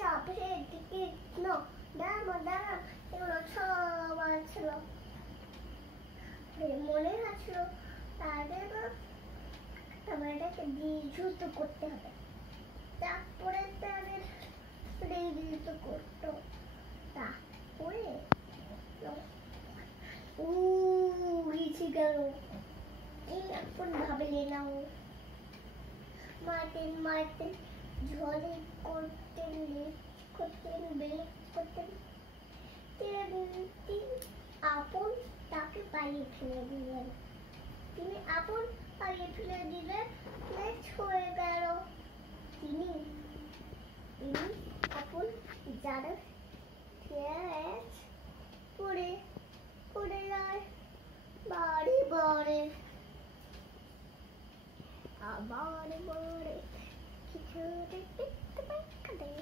চাপে দিকে দাঁড়া এগুলো সব আছিল মনে আছিল তাদের আমার এটাকে দ্বিযুক্ত করতে হবে তারপরে তাদের দ্বিযুক্ত করতে তারপরে গেছি গেল এই এখন ভাবলে নাও মার্টিন ঝড়ে করতেন বেগ করতেন তিনি আপন তাকে পালিয়ে ফেলে দিলেন ছড়ে গেল তিনি আপন যারা পড়ে যায় বাড়ি বাড়ে আবার কিছু দেখতে পাই